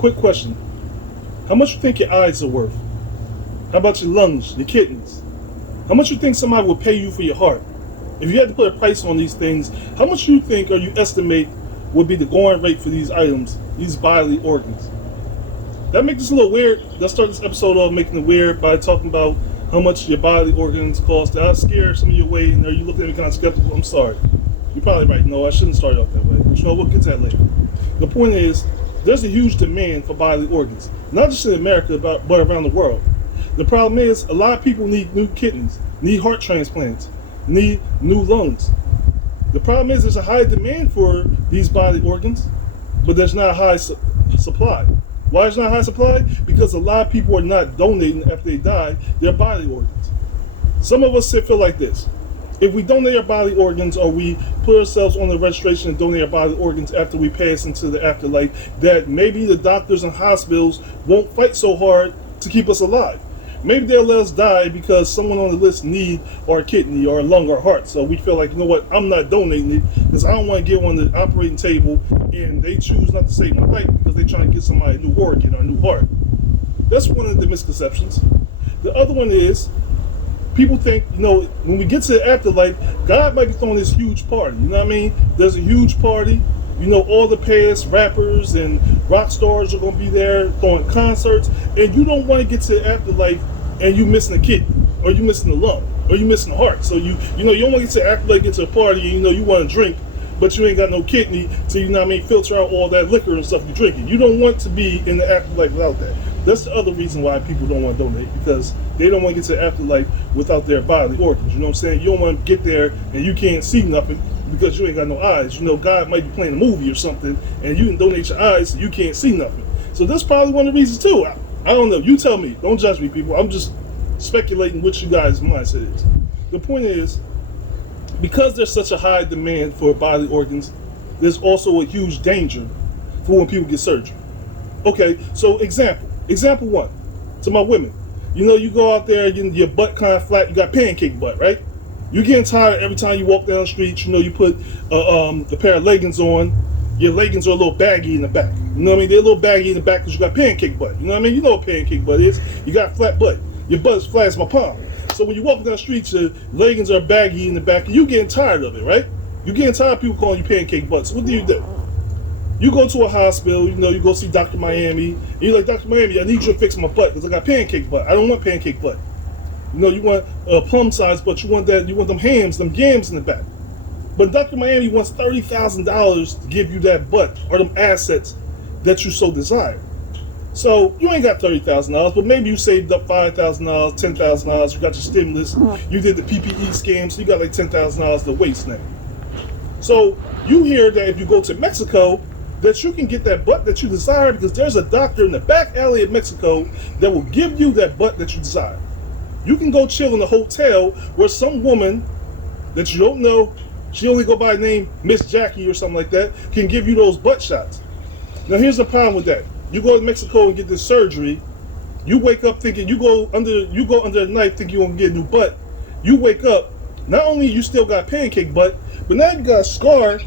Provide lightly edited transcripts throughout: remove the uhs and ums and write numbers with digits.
quick question. How much you think your eyes are worth? How about your lungs, your kidneys? How much you think somebody would pay you for your heart? If you had to put a price on these things, how much you think or you estimate would be the going rate for these items, these bodily organs? That makes this a little weird. Let's start this episode off making it weird by talking about how much your bodily organs cost. I'll scare some of you away, and are you looking at me kind of skeptical? I'm sorry. You're probably right. No, I shouldn't start off that way. But you know, we'll get to that later. The point is, there's a huge demand for bodily organs, not just in America, but around the world. The problem is, a lot of people need new kidneys, need heart transplants, need new lungs. The problem is, there's a high demand for these bodily organs, but there's not a high supply. Why is not a high supply? Because a lot of people are not donating after they die their bodily organs. Some of us feel like this. If we donate our bodily organs, or we put ourselves on the registration and donate our bodily organs after we pass into the afterlife, that maybe the doctors and hospitals won't fight so hard to keep us alive. Maybe they'll let us die because someone on the list need our kidney or lung or heart. So we feel like, you know what, I'm not donating it because I don't want to get on the operating table and they choose not to save my life because they're trying to get somebody a new organ or a new heart. That's one of the misconceptions. The other one is, people think, you know, when we get to the afterlife, God might be throwing this huge party. You know what I mean? There's a huge party. You know, all the past rappers and rock stars are going to be there throwing concerts. And you don't want to get to the afterlife and you missing a kidney, or you missing a lung, or you missing a heart. So you don't want to get to the afterlife, get to a party, and you know you want to drink, but you ain't got no kidney to, you know what I mean, filter out all that liquor and stuff you're drinking. You don't want to be in the afterlife without that. That's the other reason why people don't want to donate, because they don't want to get to the afterlife without their bodily organs. You know what I'm saying? You don't want to get there and you can't see nothing because you ain't got no eyes. You know, God might be playing a movie or something and you can donate your eyes so you can't see nothing. So that's probably one of the reasons too. I don't know. You tell me. Don't judge me, people. I'm just speculating what you guys' mindset is. The point is, because there's such a high demand for bodily organs, there's also a huge danger for when people get surgery. Okay, so example one, to my women. You know, you go out there, your butt kind of flat, you got pancake butt, right? You're getting tired every time you walk down the street. You know, you put a pair of leggings on. Your leggings are a little baggy in the back. You know what I mean? They're a little baggy in the back because you got pancake butt. You know what I mean? You know what pancake butt is. You got flat butt. Your butt is flat as my palm. So when you walk down the street, your leggings are baggy in the back, and you getting tired of it, right? You're getting tired of people calling you pancake butt. So what do? You go to a hospital, you know, you go see Dr. Miami, and you're like, Dr. Miami, I need you to fix my butt because I got pancake butt. I don't want pancake butt. You know, you want a plum size butt, you want them hams, them yams in the back. But Dr. Miami wants $30,000 to give you that butt or them assets that you so desire. So you ain't got $30,000, but maybe you saved up $5,000, $10,000. You got your stimulus. You did the PPE scam, so you got like $10,000 to waste now. So you hear that if you go to Mexico, that you can get that butt that you desire because there's a doctor in the back alley of Mexico that will give you that butt that you desire. You can go chill in a hotel where some woman that you don't know, she only go by the name Miss Jackie or something like that, can give you those butt shots. Now here's the problem with that. You go to Mexico and get this surgery, you wake up thinking you go under the knife thinking you're gonna get a new butt. You wake up, not only you still got pancake butt, but now you got a scar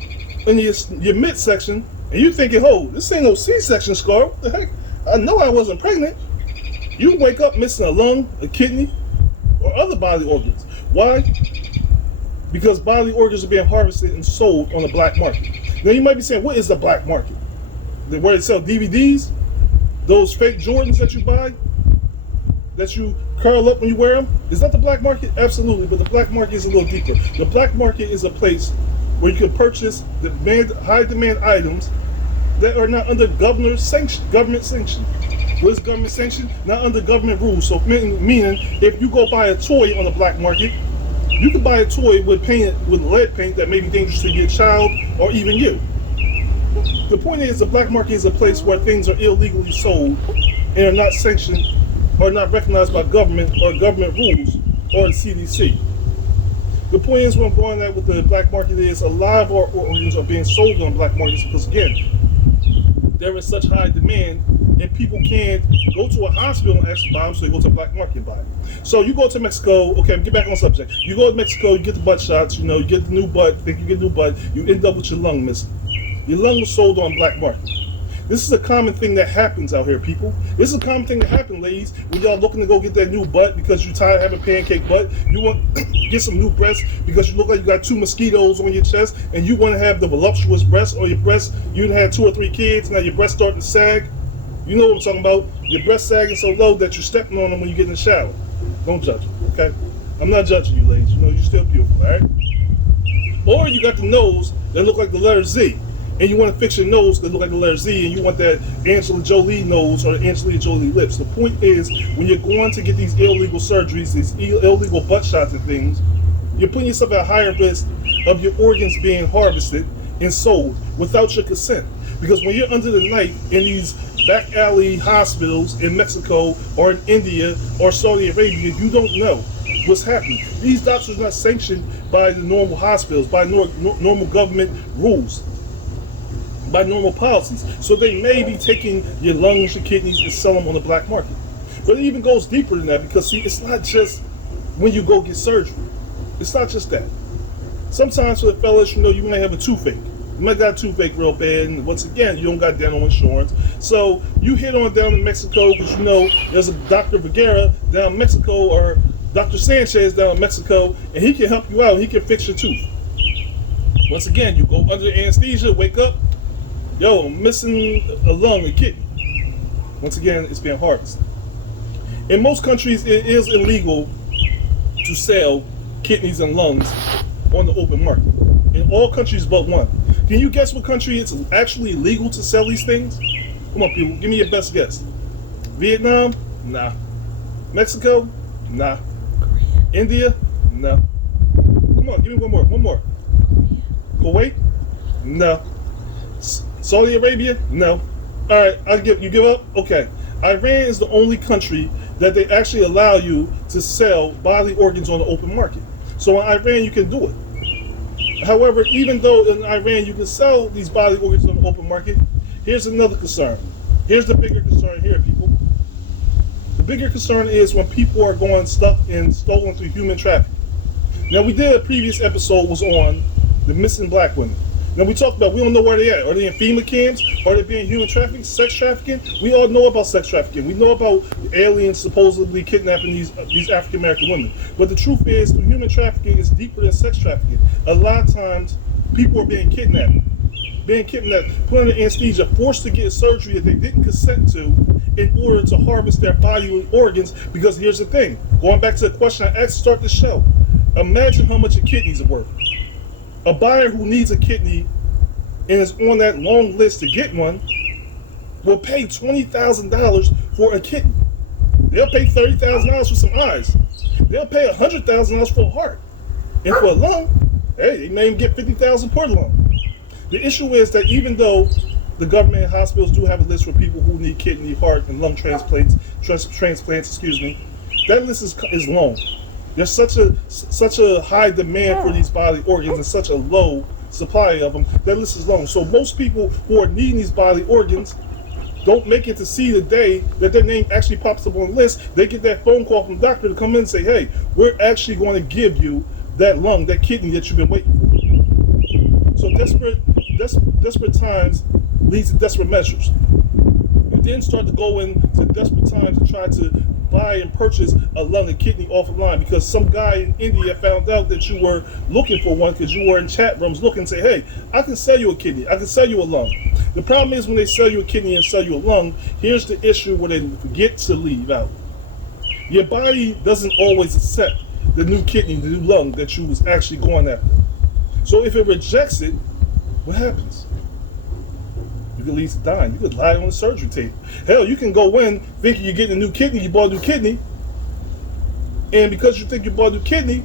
in your midsection, and you thinking, oh, this ain't no C-section scar. What the heck? I know I wasn't pregnant. You wake up missing a lung, a kidney, or other bodily organs. Why? Because bodily organs are being harvested and sold on the black market. Now you might be saying, what is the black market? Where they sell DVDs? Those fake Jordans that you buy? That you curl up when you wear them? Is that the black market? Absolutely, but the black market is a little deeper. The black market is a place where you can purchase high demand items that are not under government sanction. What is government sanction? Not under government rules. So meaning, if you go buy a toy on the black market, you can buy a toy with lead paint that may be dangerous to your child or even you. The point is, the black market is a place where things are illegally sold and are not sanctioned or not recognized by government or government rules or the CDC. The point is, what I'm going at with the black market is a lot of our organs are being sold on black markets because, again, there is such high demand and people can't go to a hospital and actually buy them, so they go to the black market and buy them. So you go to Mexico, okay, get back on subject. You go to Mexico, you get the butt shots, you know, you get the new butt, think you get a new butt, you end up with your lung missing. Your lung was sold on black market. This is a common thing that happens out here, people. This is a common thing that happens, ladies, when y'all looking to go get that new butt because you're tired of having pancake butt. You want get some new breasts because you look like you got 2 mosquitoes on your chest, and you want to have the voluptuous breasts, or your breasts, you had 2 or 3 kids, now your breasts starting to sag. You know what I'm talking about. Your breasts sagging so low that you're stepping on them when you get in the shower. Don't judge me, okay? I'm not judging you, ladies. You know, you're still beautiful, all right? Or you got the nose that look like the letter Z, and you want to fix your nose that look like the letter Z, and you want that Angela Jolie nose or the Angelina Jolie lips. The point is, when you're going to get these illegal surgeries, these illegal butt shots and things, you're putting yourself at a higher risk of your organs being harvested and sold without your consent. Because when you're under the knife in these back alley hospitals in Mexico or in India or Saudi Arabia, you don't know what's happening. These doctors are not sanctioned by the normal hospitals, by normal government rules, by normal policies. So they may be taking your lungs, your kidneys, and sell them on the black market. But it even goes deeper than that, because see, it's not just when you go get surgery. It's not just that. Sometimes for the fellas, you know, you may have a toothache. You might got a toothache real bad, and once again, you don't got dental insurance. So you head on down to Mexico, because you know there's a Dr. Vergara down in Mexico, or Dr. Sanchez down in Mexico, and he can help you out. He can fix your tooth. Once again, you go under anesthesia, wake up, yo, I'm missing a lung, a kidney. Once again, it's being harvested. In most countries, it is illegal to sell kidneys and lungs on the open market. In all countries but one. Can you guess what country it's actually legal to sell these things? Come on, people, give me your best guess. Vietnam? Nah. Mexico? Nah. India? No. Come on, give me one more. Kuwait? No. Saudi Arabia? No. All right, you give up? Okay. Iran is the only country that they actually allow you to sell bodily organs on the open market. So in Iran, you can do it. However, even though in Iran you can sell these bodily organs on the open market, here's another concern. Here's the bigger concern here, people. The bigger concern is when people are going stuck and stolen through human trafficking. Now, we did a previous episode was on the missing black women. Now, we talked about, we don't know where they at. Are they in FEMA camps? Are they being human trafficking, sex trafficking? We all know about sex trafficking. We know about aliens supposedly kidnapping these African American women. But the truth is, human trafficking is deeper than sex trafficking. A lot of times, people are being kidnapped, put under anesthesia, forced to get surgery that they didn't consent to in order to harvest their bodily organs. Because here's the thing, going back to the question I asked to start the show, imagine how much a kidneys are worth. A buyer who needs a kidney and is on that long list to get one will pay $20,000 for a kidney. They'll pay $30,000 for some eyes. They'll pay $100,000 for a heart. And for a lung, hey, they may even get $50,000 per lung. The issue is that even though the government and hospitals do have a list for people who need kidney, heart, and lung transplants, that list is long. There's such a high demand for these bodily organs and such a low supply of them. That list is long. So most people who are needing these bodily organs don't make it to see the day that their name actually pops up on the list. They get that phone call from the doctor to come in and say, hey, we're actually going to give you that lung, that kidney that you've been waiting for. So desperate times leads to desperate measures. You then start to go into desperate times to try to buy and purchase a lung and kidney off the line because some guy in India found out that you were looking for one because you were in chat rooms looking and say, hey, I can sell you a kidney, I can sell you a lung. The problem is when they sell you a kidney and sell you a lung, here's the issue where they forget to leave out. Your body doesn't always accept the new kidney, the new lung that you was actually going after. So if it rejects it, what happens? You could lead to dying. You could lie on the surgery table. Hell, you can go in thinking you're getting a new kidney, you bought a new kidney, and because you think you bought a new kidney,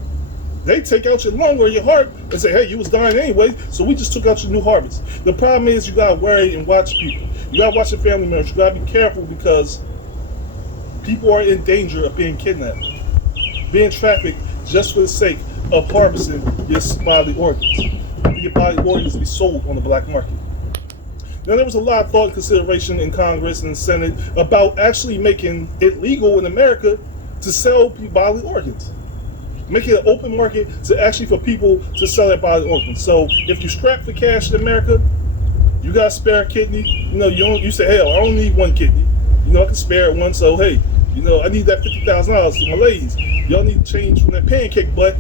they take out your lung or your heart and say, hey, you was dying anyway, so we just took out your new harvest. The problem is you gotta worry and watch people. You gotta watch your family members. You gotta be careful because people are in danger of being kidnapped, being trafficked just for the sake of harvesting your bodily organs. Your bodily organs to be sold on the black market. Now, there was a lot of thought and consideration in Congress and the Senate about actually making it legal in America to sell bodily organs. Making it an open market to actually for people to sell their bodily organs. So if you strap for cash in America, You got a spare kidney. You say, hell, I don't need one kidney. I can spare one. So hey, I need that $50,000 for my ladies. Y'all need to change from that pancake butt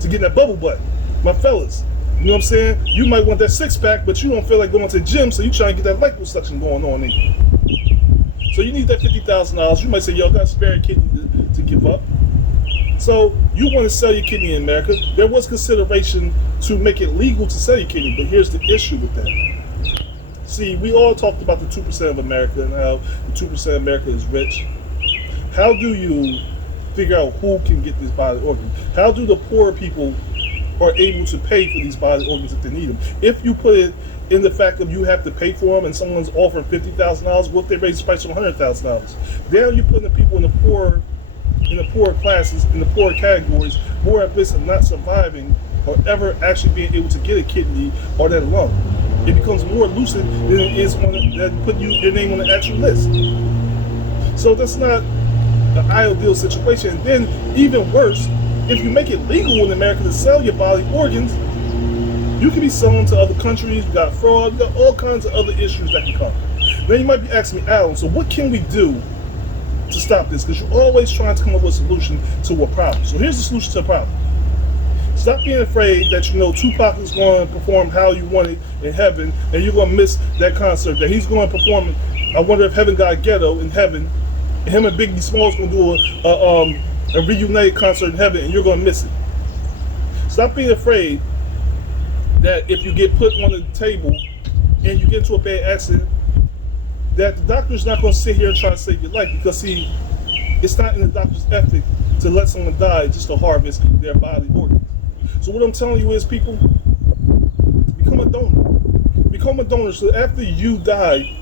to getting that bubble butt. My fellas, you know what I'm saying? You might want that six pack, but you don't feel like going to the gym, so you trying to get that liposuction going on in you. So you need that $50,000. You might say, y'all got a spare kidney to give up. So you want to sell your kidney in America. There was consideration to make it legal to sell your kidney, but here's the issue with that. See, we all talked about the 2% of America and how the 2% of America is rich. How do you figure out who can get this body organ? How do the poor people are able to pay for these body organs if they need them? If you put it in the fact of you have to pay for them and someone's offering $50,000, what if they raise the price to $100,000? Then you're putting the people in the poor classes, in the poor categories, who are at risk of not surviving or ever actually being able to get a kidney or that lung. It becomes more elusive than it is that put your name on the actual list. So that's not an ideal situation. And then even worse, if you make it legal in America to sell your body organs, you can be selling to other countries. You got fraud. You got all kinds of other issues that can come. Then you might be asking me, Alan, so what can we do to stop this? Because you're always trying to come up with a solution to a problem. So here's the solution to the problem. Stop being afraid that Tupac is going to perform How You Want It in heaven, and you're going to miss that concert. That he's going to perform I Wonder If Heaven Got Ghetto in heaven, and him and Biggie Smalls going to do a reunited concert in heaven, and you're going to miss it. Stop being afraid that if you get put on the table and you get into a bad accident, that the doctor's not going to sit here and try to save your life, because see, it's not in the doctor's ethic to let someone die just to harvest their body organs. So what I'm telling you is, people, become a donor. Become a donor so after you die,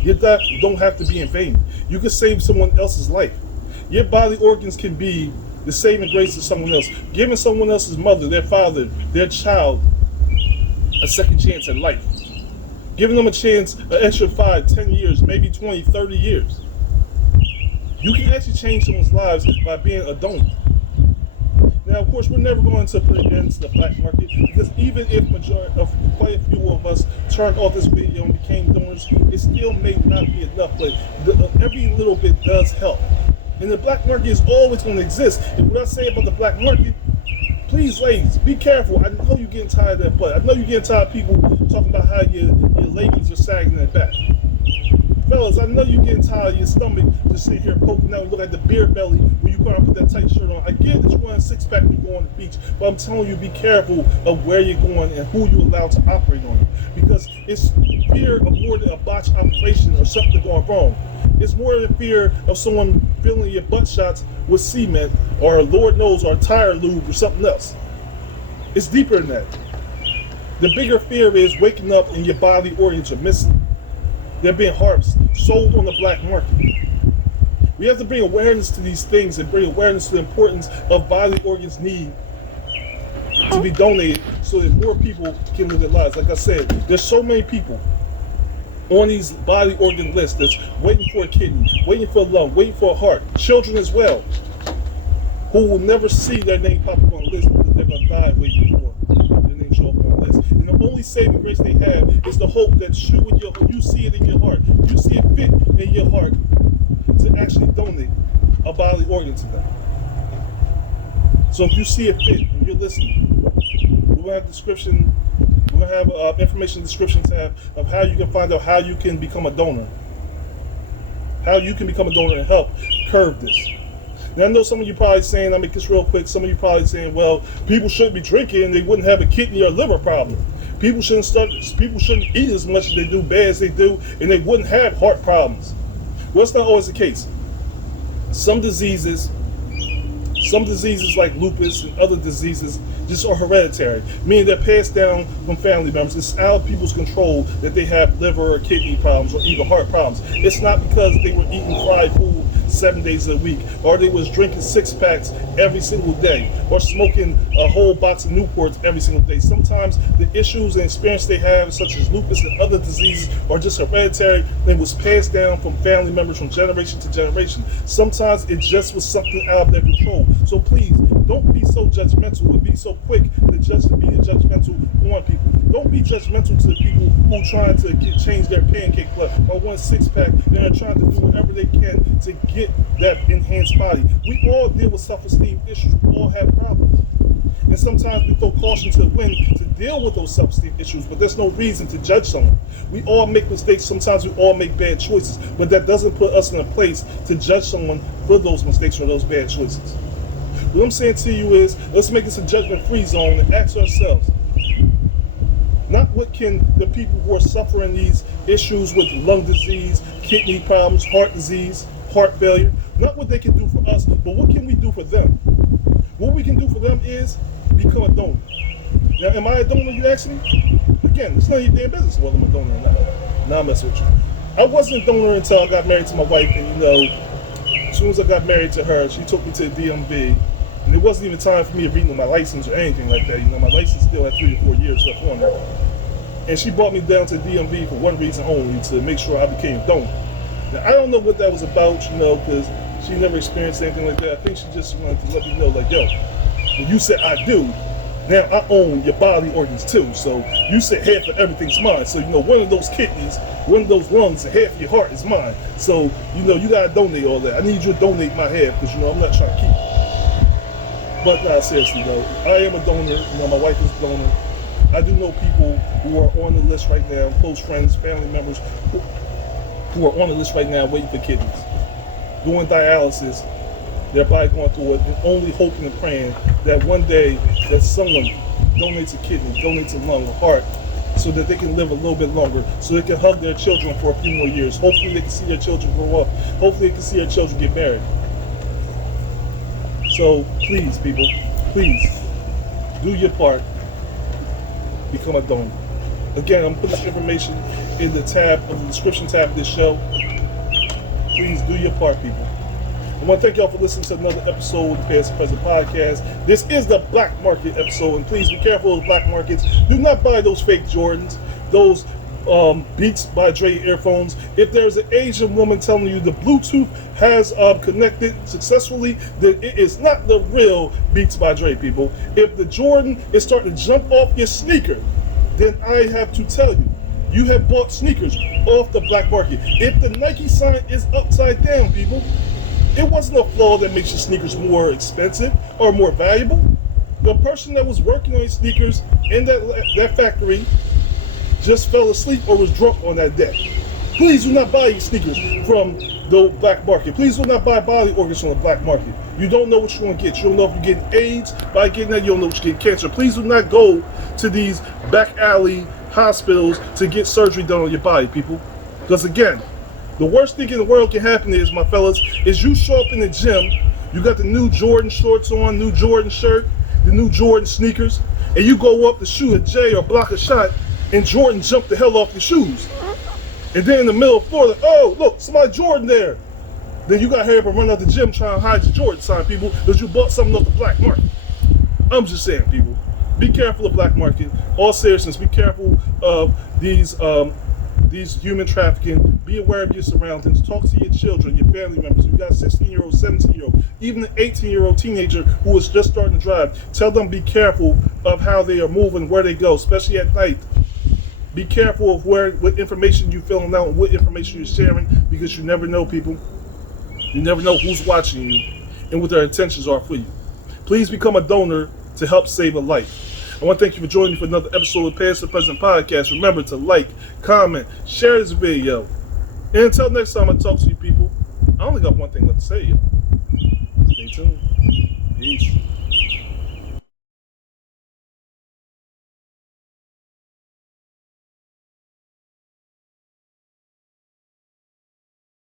your death don't have to be in vain. You can save someone else's life. Your body organs can be the saving grace to someone else, giving someone else's mother, their father, their child a second chance at life. Giving them a chance, an extra 5, 10 years, maybe 20, 30 years. You can actually change someone's lives by being a donor. Now, of course, we're never going to put an end to the black market, because even if quite a few of us turned off this video and became donors, it still may not be enough, but every little bit does help. And the black market is always going to exist. And what I say about the black market, please, ladies, be careful. I know you're getting tired of that butt. I know you're getting tired of people talking about how your leggings are sagging in the back. Fellas, I know you're getting tired of your stomach just sitting here poking out and look like the beer belly when you go out and put that tight shirt on. I get that you want a six-pack when you go on the beach, but I'm telling you, be careful of where you're going and who you're allowed to operate on you. Because it's fear of more than a botched operation or something going wrong. It's more than fear of someone filling your butt shots with cement or, Lord knows, or tire lube or something else. It's deeper than that. The bigger fear is waking up and your body organs are missing. They're being harvested, sold on the black market. We have to bring awareness to these things and bring awareness to the importance of body organs need to be donated so that more people can live their lives. Like I said, there's so many people on these body organ lists that's waiting for a kidney, waiting for a lung, waiting for a heart, children as well, who will never see their name pop up on the list because they're going to die waiting for their name show up on the list. And the only saving grace they have is the hope that you see it in your heart, you see it fit in your heart to actually donate a bodily organ to them. So if you see it fit and you're listening, we're going to have description. We're going to have information description tab of how you can find out how you can become a donor. How you can become a donor and help curb this. Now I know some of you probably saying, I'll make this real quick, some of you probably saying, well, people shouldn't be drinking and they wouldn't have a kidney or liver problem. People shouldn't eat as much as they do, bad as they do, and they wouldn't have heart problems. Well, that's not always the case. Some diseases like lupus and other diseases just are hereditary, meaning they're passed down from family members. It's out of people's control that they have liver or kidney problems or even heart problems. It's not because they were eating fried food 7 days a week, or they was drinking 6 packs every single day, or smoking a whole box of Newports every single day. Sometimes the issues and experience they have, such as lupus and other diseases, are just hereditary and was passed down from family members from generation to generation. Sometimes it just was something out of their control. So please, Don't be so judgmental and be so quick to be judgmental on people. Don't be judgmental to people who trying to change their pancake club or one six-pack and are trying to do whatever they can to get that enhanced body. We all deal with self-esteem issues. We all have problems. And sometimes we throw caution to the wind to deal with those self-esteem issues, but there's no reason to judge someone. We all make mistakes. Sometimes we all make bad choices, but that doesn't put us in a place to judge someone for those mistakes or those bad choices. What I'm saying to you is, let's make this a judgment-free zone and ask ourselves, not what can the people who are suffering these issues with lung disease, kidney problems, heart disease, heart failure, not what they can do for us, but what can we do for them? What we can do for them is become a donor. Now, am I a donor, you ask me? Again, it's none of your damn business whether I'm a donor or not. Nah, I'm messing with you. I wasn't a donor until I got married to my wife, and as soon as I got married to her, she took me to the DMV, and it wasn't even time for me to renew my license or anything like that. My license still had 3 or 4 years left on it. And she brought me down to the DMV for one reason only, to make sure I became a donor. Now, I don't know what that was about, because she never experienced anything like that. I think she just wanted to let me know, like, yo, when you said I do, now I own your body organs too. So you said half of everything's mine. So, one of those kidneys, one of those lungs, and half of your heart is mine. So, you gotta donate all that. I need you to donate my half, because, I'm not trying to keep it. But, nah, seriously, though, I am a donor. My wife is a donor. I do know people who are on the list right now, close friends, family members, who are on the list right now waiting for kidneys, doing dialysis, their body going through it, and only hoping and praying that one day that someone donates a kidney, donates a lung, a heart, so that they can live a little bit longer, so they can hug their children for a few more years. Hopefully they can see their children grow up. Hopefully they can see their children get married. So please, people, please, do your part. Become a donor. Again, I'm putting this information in the description tab of this show. Please do your part, people. I want to thank y'all for listening to another episode of the Past and Present Podcast. This is the Black Market episode, and please be careful of the black markets. Do not buy those fake Jordans, those Beats by Dre earphones. If there's an Asian woman telling you the Bluetooth has connected successfully, then it is not the real Beats by Dre, people. If the Jordan is starting to jump off your sneaker, then I have to tell you, you have bought sneakers off the black market. If the Nike sign is upside down, people, it wasn't a flaw that makes your sneakers more expensive or more valuable. The person that was working on your sneakers in that factory just fell asleep or was drunk on that day. Please do not buy your sneakers from the black market. Please do not buy body organs from the black market. You don't know what you're going to get. You don't know if you're getting AIDS by getting that. You don't know if you're getting cancer. Please do not go to these back alley hospitals to get surgery done on your body, people. Because again, the worst thing in the world can happen is, my fellas, is you show up in the gym, you got the new Jordan shorts on, new Jordan shirt, the new Jordan sneakers, and you go up to shoot a J or block a shot, and Jordan jumped the hell off your shoes. And then in the middle of the floor, like, oh, look, somebody Jordan there. Then you got to hurry up and run out the gym trying to hide your Jordan sign, people, because you bought something off the black market. I'm just saying, people, be careful of black market. All seriousness, be careful of these human trafficking. Be aware of your surroundings. Talk to your children, your family members. You got a 16-year-old, 17-year-old, even an 18-year-old teenager who is just starting to drive. Tell them be careful of how they are moving, where they go, especially at night. Be careful of what information you're filling out and what information you're sharing, because you never know, people. You never know who's watching you and what their intentions are for you. Please become a donor to help save a life. I want to thank you for joining me for another episode of Past and Present Podcast. Remember to like, comment, share this video. And until next time I talk to you, people, I only got one thing left to say, y'all. Stay tuned. Peace.